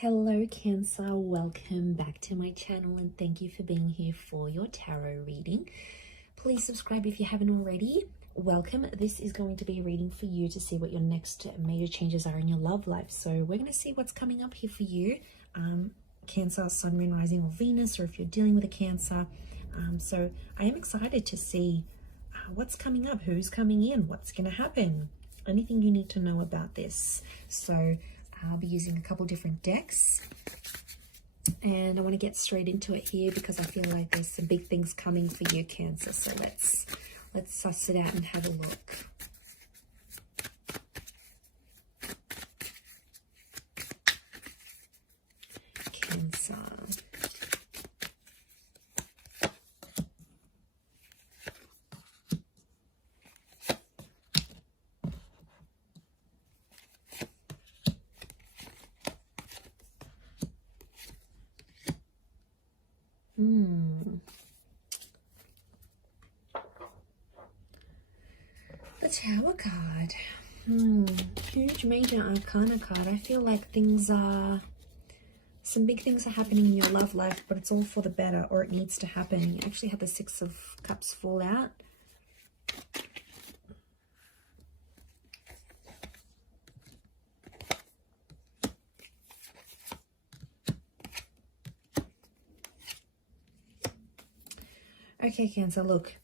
Hello Cancer, welcome back to my channel and thank you for being here for your tarot reading. Please subscribe if you haven't already. Welcome. This is going to be a reading for you to see what your next major changes are in your love life. So we're going to see what's coming up here for you. Cancer, Sun, Moon, Rising or Venus, or if you're dealing with a Cancer. So I am excited to see what's coming up, who's coming in, what's going to happen, anything you need to know about this. So I'll be using a couple different decks and I want to get straight into it here because I feel like there's some big things coming for you, Cancer. So let's suss it out and have a look. Cancer. The Tower card. Huge major arcana card. I feel like some big things are happening in your love life, but it's all for the better, or it needs to happen. You actually have the Six of Cups fall out. Okay, Cancer, look.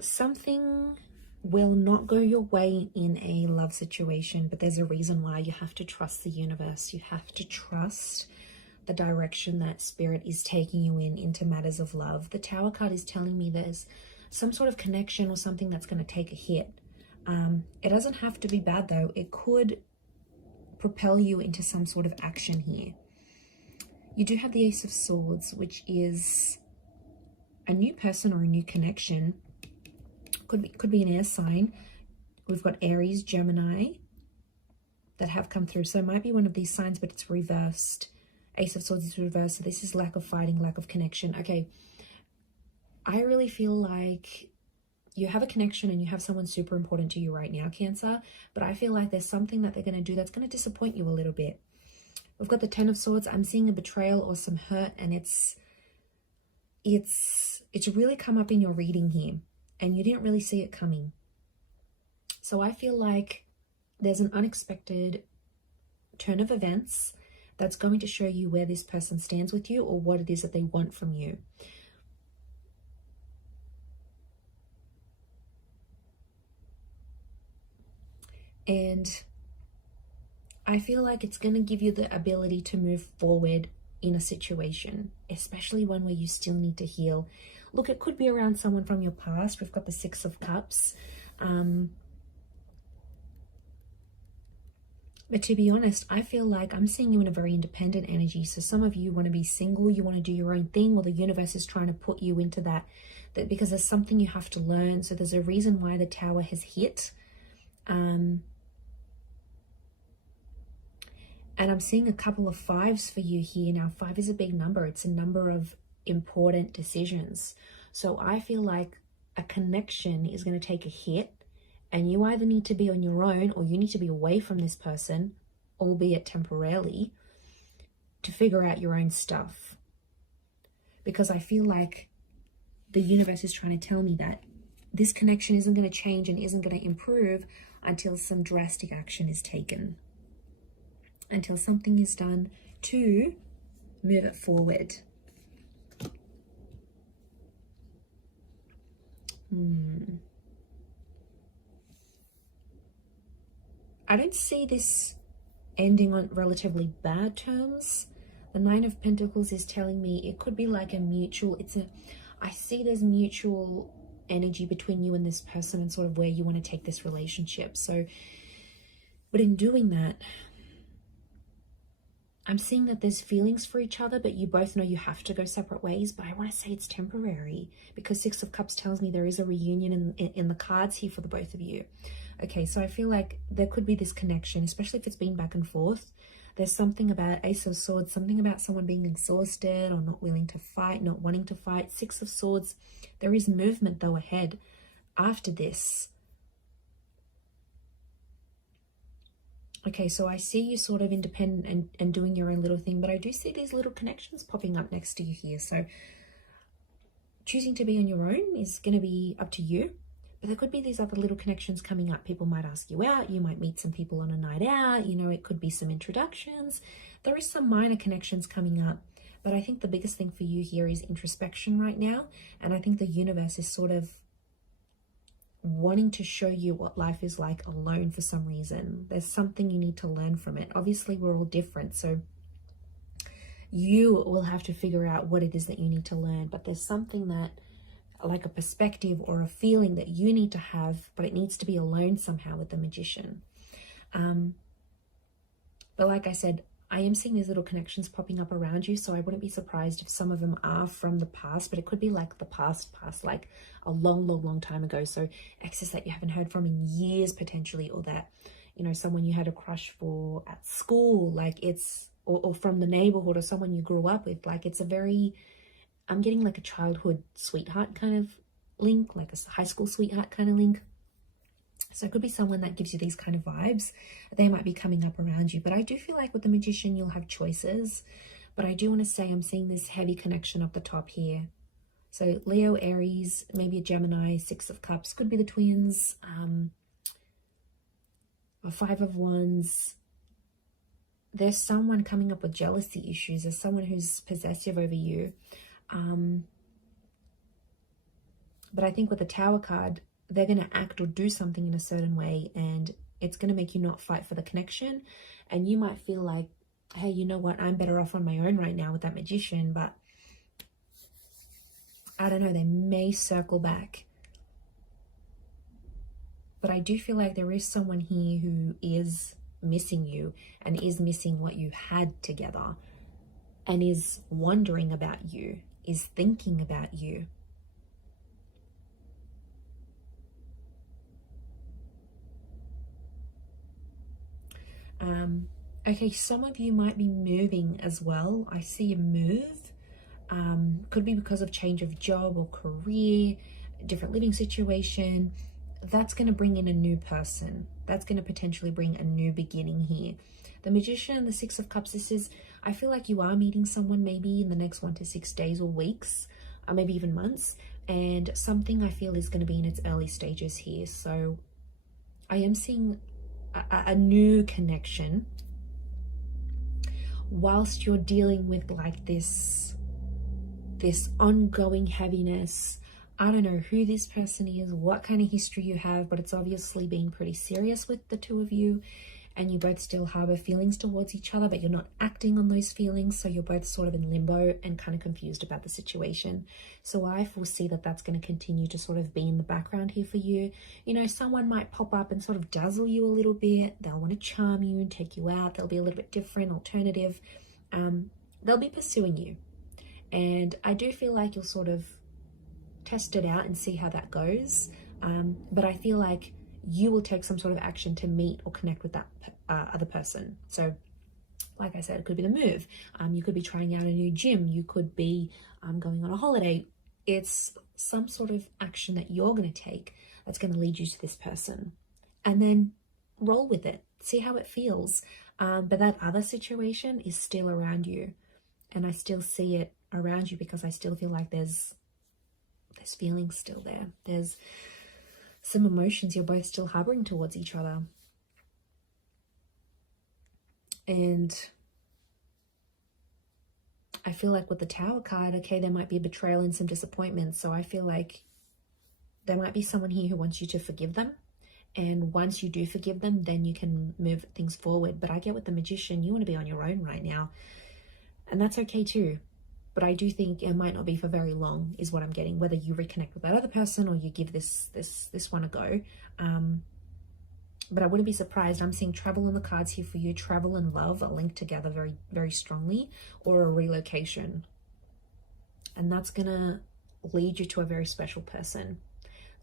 Something will not go your way in a love situation, but there's a reason why. You have to trust the universe. You have to trust the direction that Spirit is taking you into matters of love. The Tower card is telling me there's some sort of connection or something that's going to take a hit. It doesn't have to be bad though. It could propel you into some sort of action here. You do have the Ace of Swords, which is a new person or a new connection. Could be an air sign. We've got Aries, Gemini that have come through. So it might be one of these signs, but it's reversed. Ace of Swords is reversed. So this is lack of fighting, lack of connection. Okay. I really feel like you have a connection and you have someone super important to you right now, Cancer. But I feel like there's something that they're going to do that's going to disappoint you a little bit. We've got the Ten of Swords. I'm seeing a betrayal or some hurt, and it's really come up in your reading here. And you didn't really see it coming. So I feel like there's an unexpected turn of events that's going to show you where this person stands with you or what it is that they want from you. And I feel like it's going to give you the ability to move forward in a situation, especially one where you still need to heal. Look, it could be around someone from your past. We've got the Six of Cups. But to be honest, I feel like I'm seeing you in a very independent energy. So some of you want to be single, you want to do your own thing. Well, the universe is trying to put you into that because there's something you have to learn. So there's a reason why the Tower has hit. And I'm seeing a couple of fives for you here. Now, 5 is a big number. It's a number of important decisions. So I feel like a connection is going to take a hit, and you either need to be on your own or you need to be away from this person, albeit temporarily, to figure out your own stuff. Because I feel like the universe is trying to tell me that this connection isn't going to change and isn't going to improve until some drastic action is taken, until something is done to move it forward. I don't see this ending on relatively bad terms. The Nine of Pentacles is telling me it could be like a mutual, I see there's mutual energy between you and this person and sort of where you want to take this relationship. So, but in doing that, I'm seeing that there's feelings for each other, but you both know you have to go separate ways. But I want to say it's temporary because Six of Cups tells me there is a reunion in the cards here for the both of you. Okay, so I feel like there could be this connection, especially if it's been back and forth. There's something about Ace of Swords, something about someone being exhausted or not willing to fight, not wanting to fight. Six of Swords, there is movement though ahead after this. Okay, so I see you sort of independent and doing your own little little thing, but I do see these little connections popping up next to you here. So choosing to be on your own is going to be up to you. But there could be these other little connections coming up. People might ask you out. You might meet some people on a night out. You know, it could be some introductions. There is some minor connections coming up. But I think the biggest thing for you here is introspection right now. And I think the universe is sort of wanting to show you what life is like alone for some reason. There's something you need to learn from it. Obviously, we're all different. So you will have to figure out what it is that you need to learn. But there's something that, like a perspective or a feeling that you need to have, but it needs to be alone somehow with the Magician. But like I said, I am seeing these little connections popping up around you, so I wouldn't be surprised if some of them are from the past, but it could be like the past, like a long time ago. So exes that you haven't heard from in years potentially, or that, you know, someone you had a crush for at school, like it's, or from the neighborhood, or someone you grew up with. Like it's a very, I'm getting like a childhood sweetheart kind of link, like a high school sweetheart kind of link. So it could be someone that gives you these kind of vibes. They might be coming up around you. But I do feel like with the Magician, you'll have choices. But I do want to say I'm seeing this heavy connection up the top here. So Leo, Aries, maybe a Gemini, Six of Cups. Could be the twins. A Five of Wands. There's someone coming up with jealousy issues. There's someone who's possessive over you. But I think with the Tower card, they're going to act or do something in a certain way, and it's going to make you not fight for the connection. And you might feel like, hey, you know what, I'm better off on my own right now with that Magician. But I don't know, they may circle back. But I do feel like there is someone here who is missing you and is missing what you had together, and is wondering about you, is thinking about you. Okay, some of you might be moving as well. I see a move. Could be because of change of job or career, different living situation. That's going to bring in a new person. That's going to potentially bring a new beginning here. The Magician, the Six of Cups, this is, I feel like you are meeting someone maybe in the next 1 to 6 days or weeks, or maybe even months. And something I feel is going to be in its early stages here. So I am seeing a new connection whilst you're dealing with like this ongoing heaviness. I don't know who this person is, what kind of history you have, but it's obviously been pretty serious with the two of you, and you both still harbor feelings towards each other, but you're not acting on those feelings. So you're both sort of in limbo and kind of confused about the situation. So I foresee that that's going to continue to sort of be in the background here for you. You know, someone might pop up and sort of dazzle you a little bit. They'll want to charm you and take you out. They'll be a little bit different, alternative. They'll be pursuing you. And I do feel like you'll sort of test it out and see how that goes. But I feel like you will take some sort of action to meet or connect with that other person. So like I said, it could be the move. You could be trying out a new gym. You could be going on a holiday. It's some sort of action that you're going to take that's going to lead you to this person. And then roll with it. See how it feels. But that other situation is still around you. And I still see it around you because I still feel like there's feelings still there. There's some emotions you're both still harboring towards each other. And I feel like with the Tower card, okay, there might be a betrayal and some disappointment. So I feel like there might be someone here who wants you to forgive them. And once you do forgive them, then you can move things forward. But I get with the Magician, you want to be on your own right now. And that's okay too. But I do think it might not be for very long is what I'm getting, whether you reconnect with that other person or you give this one a go. But I wouldn't be surprised. I'm seeing travel on the cards here for you. Travel and love are linked together very, very strongly, or a relocation. And that's going to lead you to a very special person.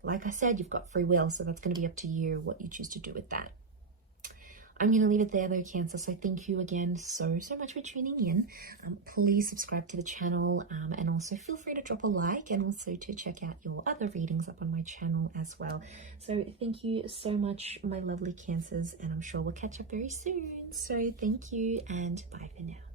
Like I said, you've got free will, so that's going to be up to you what you choose to do with that. I'm going to leave it there though, Cancer. So thank you again so much for tuning in. Please subscribe to the channel, and also feel free to drop a like, and also to check out your other readings up on my channel as well. So thank you so much, my lovely Cancers, and I'm sure we'll catch up very soon. So thank you, and bye for now.